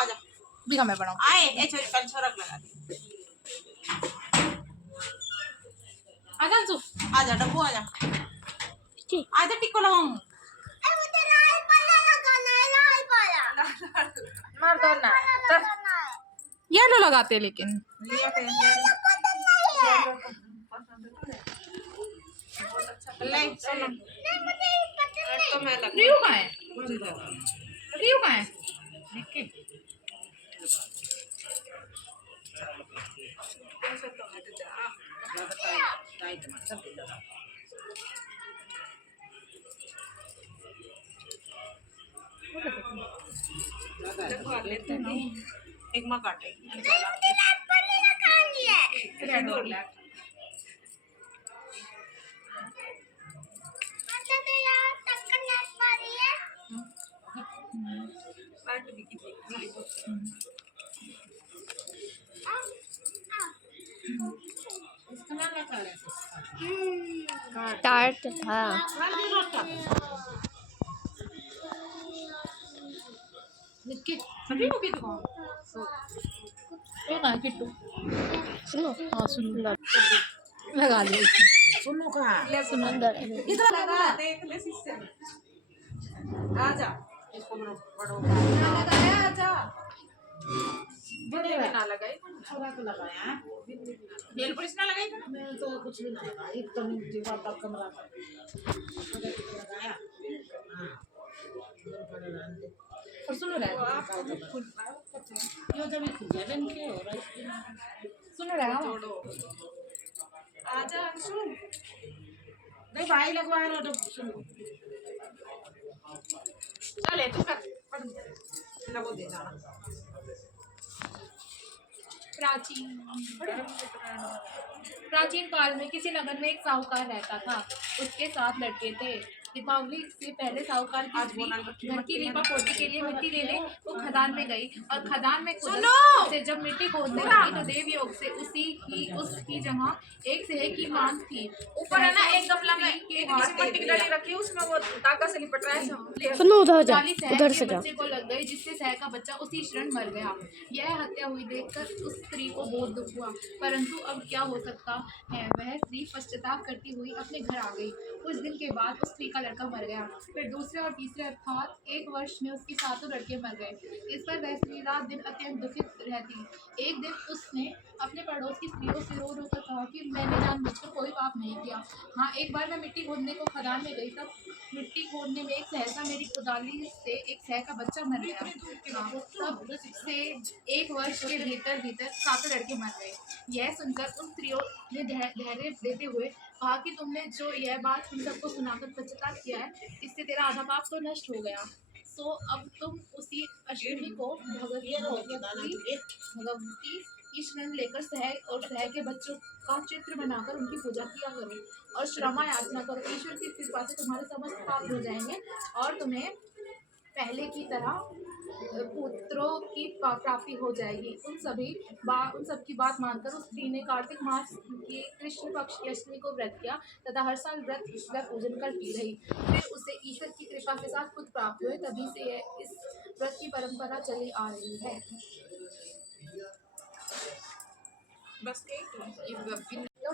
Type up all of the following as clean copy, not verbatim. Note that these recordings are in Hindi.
आजा भी मैं बनाऊं आए ए छोरी कल छोरक लगा दी आजा अंशु आजा डब्बू आजा आजा टिक्को लगाऊं मार दो ना चल येलो लगाते लेकिन लिया पे ले सुनो तो मैं लग रियू कहाँ है रियू कहाँ है निक्की ऐसे तो मैं तो जा टाइट मत सब देखो लेते हैं एक मां काटे रेड और ब्लैक पैंट भी की थी इसका नाम क्या है टार्ट था निक्की सभी को कितु ये कहाँ किट्टू सुनो हाँ सुन लगा ले सुनो कहाँ ले सुनो अंदर इधर लगा देख ले सिस्टम आजा इसको बड़ो लगाया आजा बिल्ली भी ना लगाई छोरा तो लगाया नेल पॉलिश ना लगाई था मैं तो कुछ भी ना लगाई एक तो दीवार तक कमरा पर लगाया हां और सुनो रहा यो जब खुजन के हो रहा है सुनो रहा छोड़ो आजा सुन नहीं भाई लगवा रहा तो सुनो चले तू कर पढ़ लगो दे जाना प्राचीन काल में किसी नगर में एक साहूकार रहता था। उसके 7 लड़के थे। दीपावली से पहले साहूकार की स्त्री घर की लीपा पोती के लिए मिट्टी लेने वो खदान में गई और खदान में से जब मिट्टी खोदने लगी तो देव योग से उसकी जगह एक सेह की मांग थी। ऊपर है ना एक गमला में एक मिट्टी की डली रखी है उसमें वो ताका से लिपट रहा है सुनो उधर जा उधर से बच्चे को लग गई जिससे सह का बच्चा उसी क्षण मर गया। यह हत्या हुई देखकर उस स्त्री को बहुत दुख हुआ, परंतु अब क्या हो सकता है। वह स्त्री पश्चाताप करती हुई अपने घर आ गई। कुछ दिन के बाद उस स्त्री का लड़का मर गया। फिर दूसरे और तीसरे अर्थात 1 वर्ष में उसके 7 लड़के मर गए। इस पर वह स्त्री रात दिन अत्यंत दुखित रहती। एक दिन उसने अपने पड़ोस की स्त्रियों से रो रो कर कहा कि मैंने जानबूझकर कोई पाप नहीं किया। हाँ, एक बार मैं मिट्टी खोदने को खदान में गई, तब मिट्टी खोदने में एक सहसा मेरी कुदाली से एक सह का बच्चा मर गया। तब से 1 वर्ष के भीतर 7 लड़के मर गए। यह सुनकर उन स्त्रियों ने धैर्य देते हुए कहा कि तुमने जो यह बात हम सबको सुनाकर पश्चाताप किया है, इससे तेरा आधा पाप तो नष्ट हो गया। सो अब तुम उसी अष्टमी को भगवती की शरण लेकर सह और सह के बच्चों का चित्र बनाकर उनकी पूजा किया करो और क्षमा याचना करो। ईश्वर की कृपा से तुम्हारे समस्त पाप हो जाएंगे और तुम्हें पहले की तरह पुत्रों की प्राप्ति हो जाएगी। उन सब की बात मानकर उस स्त्री ने कार्तिक मास की कृष्ण पक्ष की अष्टमी को व्रत किया तथा हर साल व्रत पूजन करती रही। फिर उसे ईश्वर की कृपा के साथ पुत्र प्राप्त हुए। तभी से इस व्रत की परंपरा चली आ रही है। बस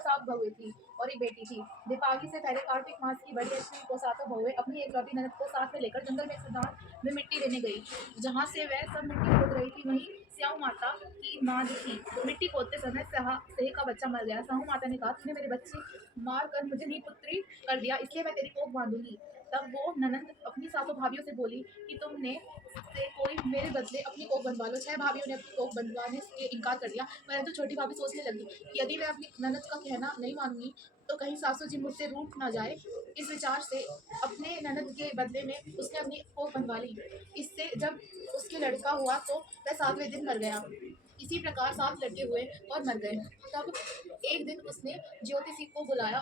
सात बहुएं थी और एक बेटी थी। दीपावली से पहले कार्तिक मास की बड़ी अष्टमी को 7 बहुएं अपनी एकलौती ननद को साथ में लेकर जंगल में खदान में मिट्टी लेने गई। जहाँ से वह सब मिट्टी खोद रही थी वहीं स्याऊ माता की माँ थी। मिट्टी खोदते समय सेह का बच्चा मर गया। स्याऊ माता ने कहा, तुमने मेरे बच्चे मार कर मुझे निपुत्री कर दिया, इसलिए मैं तेरी कोख बांधूंगी। तब वो ननद अपनी सातों भाभियों से बोली कि तुमने से कोई मेरे बदले अपनी कोख बनवा लो। 6 भाभियों ने अपनी कोख बनवाने से इनकार कर दिया, परंतु छोटी भाभी सोचने लगी कि यदि मैं अपनी ननद का कहना नहीं मानूंगी तो कहीं सासू जी मुझसे रूठ ना जाए। इस विचार से अपने ननद के बदले में उसने अपनी कोख बनवा ली। इससे जब उसके लड़का हुआ तो वह 7वें दिन मर गया। इसी प्रकार 7 लड़के हुए और मर गए। तब एक दिन उसने ज्योतिषी को बुलाया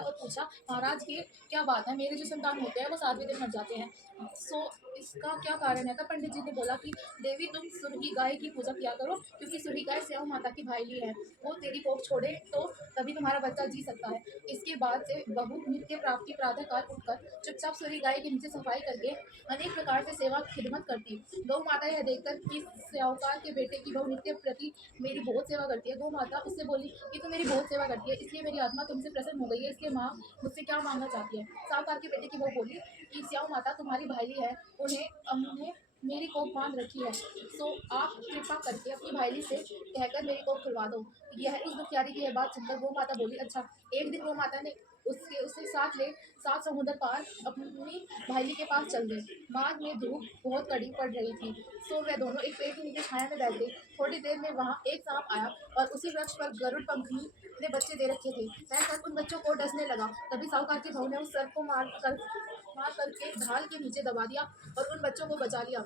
और पूछा, महाराज ये क्या बात है, मेरे जो संतान होते हैं वो 7वें दिन मर जाते हैं, सो इसका क्या कारण है। तब पंडित जी ने बोला कि देवी तुम सुरही गाय की पूजा किया करो, क्योंकि सुरही गाय स्याऊ माता की भाईली है, वो तेरी कोख छोड़े तो तभी तुम्हारा बच्चा जी सकता है। इसके बाद से बहू नित्य प्राप्ति प्रातः काल उठकर चुपचाप सुरही गाय के नीचे सफाई करके अनेक प्रकार से सेवा खिदमत करती। गौ माता यह देखकर कि साहूकार के बेटे की बहू नित्य प्रति मेरी बहुत सेवा करती है, गौ माता उससे बोली कि तू मेरी बहुत सेवा करती है, इसलिए मेरी आत्मा तुमसे प्रसन्न हो गई है, इसलिए माँ मुझसे क्या मांगना चाहती है। साहूकार के बेटे की बहू बोली कि स्याऊ माता तुम्हारी भाईली है, उन्हें हमने मेरी कोख बांध रखी है, सो आप कृपा करके अपनी भाईली से कहकर मेरी कोख खुलवा दो। यह उस दुखियारी की यह बात सुनकर गौ माता बोली, अच्छा। एक दिन गौ माता ने उससे साथ ले 7 समुद्र पार अपनी भाईली के पास चल गए। मार्ग में धूप बहुत कड़ी पड़ रही थी, सो वे दोनों एक पेड़ के नीचे छाया में बैठ गए। थोड़ी देर में वहाँ एक सांप आया और उसी वृक्ष पर गरुड़ पंखी ने बच्चे दे रखे थे, वह सर्प उन बच्चों को डसने लगा। तभी साहूकार की बहू ने उस सर्प को मार करके ढाल के नीचे दबा दिया और उन बच्चों को बचा लिया।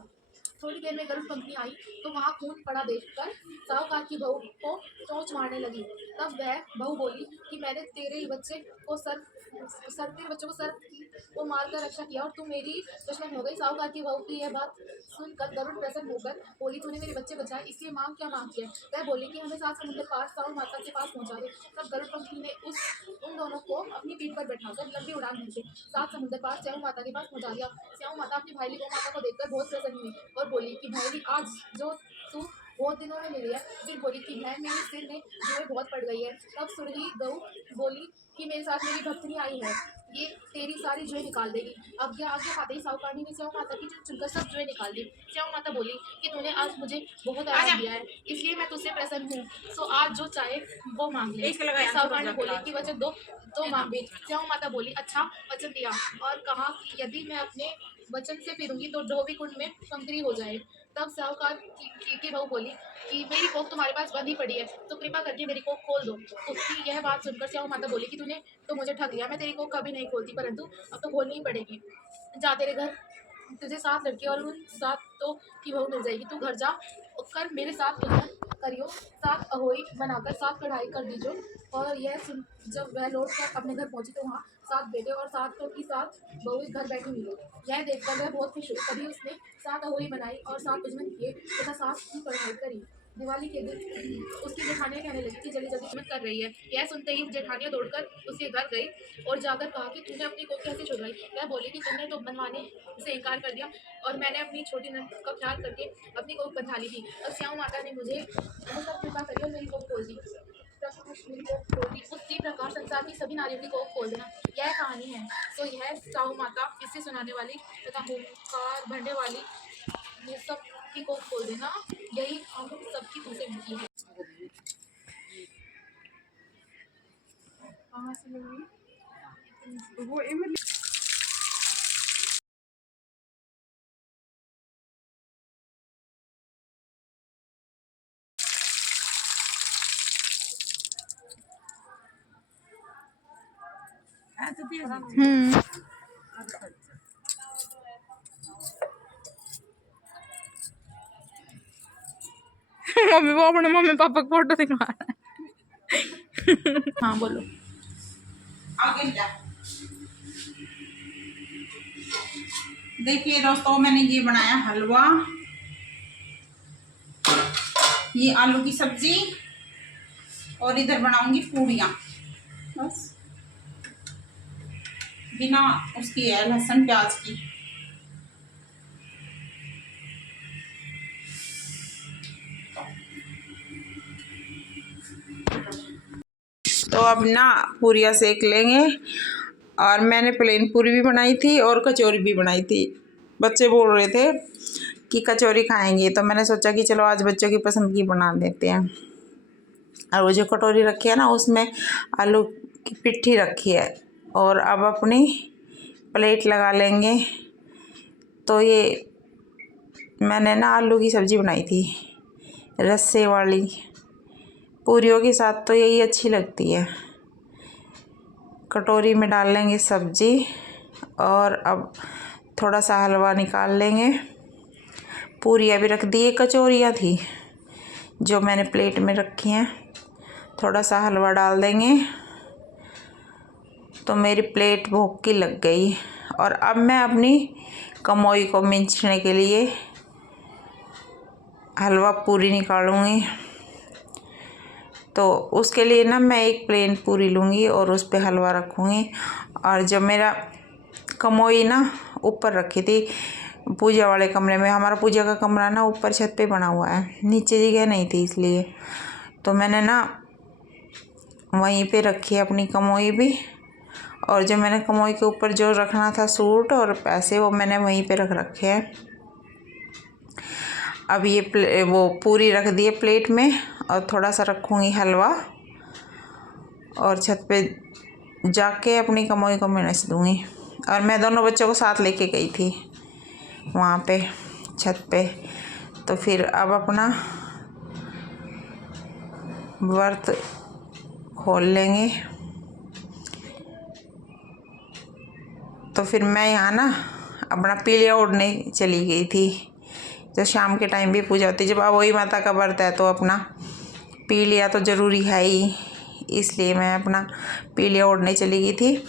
थोड़ी देर में गरुड़ पंखी आई तो वहाँ खून पड़ा देखकर साहूकार की बहू को चोंच मारने लगी। तब वह बहू बोली कि मैंने तेरे बच्चे को सर्प को मारकर रक्षा किया और तू मेरी दुश्मन हो गई। साहूकार की बहू की यह बात सुनकर गरुड़ प्रसन्न होकर बोली, तूने मेरे बच्चे बचाए, इसलिए मांग क्या मांगती है। वह बोली कि हमें 7 समुद्र पार साहू माता के पास पहुंचा दे। तब गरुड़ पंखी ने उन दोनों को अपनी पीठ पर बैठाकर लंबी उड़ान भर के 7 समुद्र पार स्याऊ माता के पास पहुंचा दिया। स्याऊ माता अपनी भाईली गौ माता को देखकर बहुत प्रसन्न हुई और बोली कि भाईली आज जो तू बहुत दिनों में मिली है। फिर बोली कि बहन मेरे सिर में जोर बहुत पड़ गई है। तब सुरही गऊ बोली कि मेरे साथ मेरी भक्तनी आई है, ये तेरी सारी जुएं निकाल देगी। अब क्या आगे पाते ही साहूकारनी ने स्याऊ माता की चुनकर सब जुएं निकाल दी। स्याऊ माता बोली कि तूने आज मुझे बहुत आराम दिया है, इसलिए मैं तुझसे प्रसन्न हूँ, सो आज जो चाहे वो मांग ले। साहूकारनी बोली कि वचन दो तो मांगे। स्याऊ माता बोली, अच्छा वचन दिया, और कहा कि यदि मैं अपने वचन से फिरूंगी तो धोबी कुंड में कंकरी हो जाए। तब साहूकार की बहू बोली कि मेरी कोख तुम्हारे पास बंधी पड़ी है, तो कृपा करके मेरी कोख खोल दो। उसकी यह बात सुनकर स्याऊ माता बोली कि तूने तो मुझे ठग लिया, मैं तेरी कोख कभी नहीं खोलती, परंतु अब तो खोलनी ही पड़ेगी। जा, तेरे घर तुझे 7 लड़के और उन 7 तो की बहू मिल जाएगी। तू घर जा कर मेरे साथ पूजन करियो, 7 अहोई बनाकर 7 कढ़ाई कर दीजो। और यह सुन जब वह लौट कर अपने घर पहुंची तो वहाँ 7 बेटे और 7 की 7 बहू घर बैठी मिली। यह देखकर वह बहुत खुश हुई। तभी उसने 7 अहोई बनाई और 7 पूजन किए तथा 7 की कढ़ाई करी। दिवाली के दिन उसकी जेठानियाँ कहने लगी कि जल्दी जल्दी मत कर रही है। यह सुनते ही जेठानियाँ दौड़कर उसके घर गई और जाकर कहा कि तूने अपनी कोख कैसे छुड़वाई। वह बोली कि तुमने तो बनवाने से इनकार कर दिया और मैंने अपनी छोटी नंद का ख्याल करके अपनी कोख बंधा ली थी। और स्याऊ माता ने मुझे बहुत कृपा करी और मेरी कोख खोल दी। उसी प्रकार संसार की सभी नारियों की कोख खोल देना, यह कहानी है। तो यह साहू माता, किससे सुनाने वाली तथा होमकार भरने वाली, ये सब की कोख खोल देना, यही हम सबकी तुमसे मिलती है। कहाँ से लगी वो मम्मी वो अपने मम्मी पापा को फोटो दिखा रहा है। हाँ बोलो। आगे जा। देखिए दोस्तों, मैंने ये बनाया हलवा, ये आलू की सब्जी, और इधर बनाऊंगी पूड़ियाँ, बस बिना उसकी है लहसुन प्याज की। तो अब ना पूरियाँ सेक लेंगे, और मैंने प्लेन पूरी भी बनाई थी और कचौरी भी बनाई थी। बच्चे बोल रहे थे कि कचौरी खाएंगे, तो मैंने सोचा कि चलो आज बच्चों की पसंद की बना देते हैं। और वो जो कटोरी रखी है ना, उसमें आलू की पिट्ठी रखी है, और अब अपनी प्लेट लगा लेंगे। तो ये मैंने ना आलू की सब्ज़ी बनाई थी रस्से वाली, पूरियों के साथ तो यही अच्छी लगती है। कटोरी में डाल लेंगे सब्ज़ी, और अब थोड़ा सा हलवा निकाल लेंगे। पूरियाँ भी रख दी, कचौरियाँ थी, जो मैंने प्लेट में रखी हैं। थोड़ा सा हलवा डाल देंगे तो मेरी प्लेट भूख की लग गई। और अब मैं अपनी कमोई को मिचने के लिए हलवा पूरी निकालूंगी। तो उसके लिए ना मैं एक प्लेन पूरी लूँगी और उस पे हलवा रखूँगी। और जब मेरा कमोई ना ऊपर रखी थी पूजा वाले कमरे में, हमारा पूजा का कमरा ना ऊपर छत पे बना हुआ है, नीचे जगह नहीं थी, इसलिए तो मैंने ना वहीं पे रखी है अपनी कमोई भी। और जो मैंने कमोई के ऊपर जो रखना था सूट और पैसे, वो मैंने वहीं पे रख रखे हैं। अब ये वो पूरी रख दी है प्लेट में और थोड़ा सा रखूँगी हलवा और छत पे जाके अपनी कमोई को मिनस दूँगी। और मैं दोनों बच्चों को साथ लेके गई थी वहाँ पे छत पे। तो फिर अब अपना व्रत खोल लेंगे। तो फिर मैं यहाँ ना अपना पीलिया ओढ़ने चली गई थी। जो शाम के टाइम भी पूजा होती है, जब अवोई माता का व्रत है तो अपना पीलिया तो ज़रूरी है ही, इसलिए मैं अपना पीलिया ओढ़ने चली गई थी।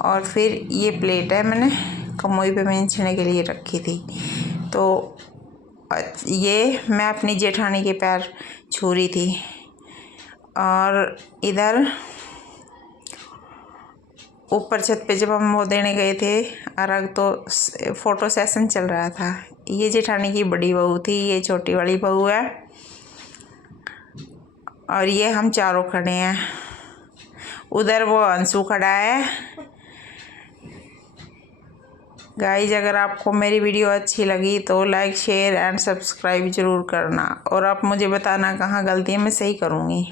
और फिर ये प्लेट है मैंने कमोई पे मिचने के लिए रखी थी। तो ये मैं अपनी जेठानी के पैर छू रही थी। और इधर ऊपर छत पे जब हम वो देने गए थे अर्घ, तो फ़ोटो सेशन चल रहा था। ये जेठानी की बड़ी बहू थी, ये छोटी वाली बहू है, और ये हम चारों खड़े हैं। उधर वो अंशु खड़ा है। गाइज, अगर आपको मेरी वीडियो अच्छी लगी तो लाइक शेयर एंड सब्सक्राइब ज़रूर करना। और आप मुझे बताना कहाँ गलती है, मैं सही करूँगी।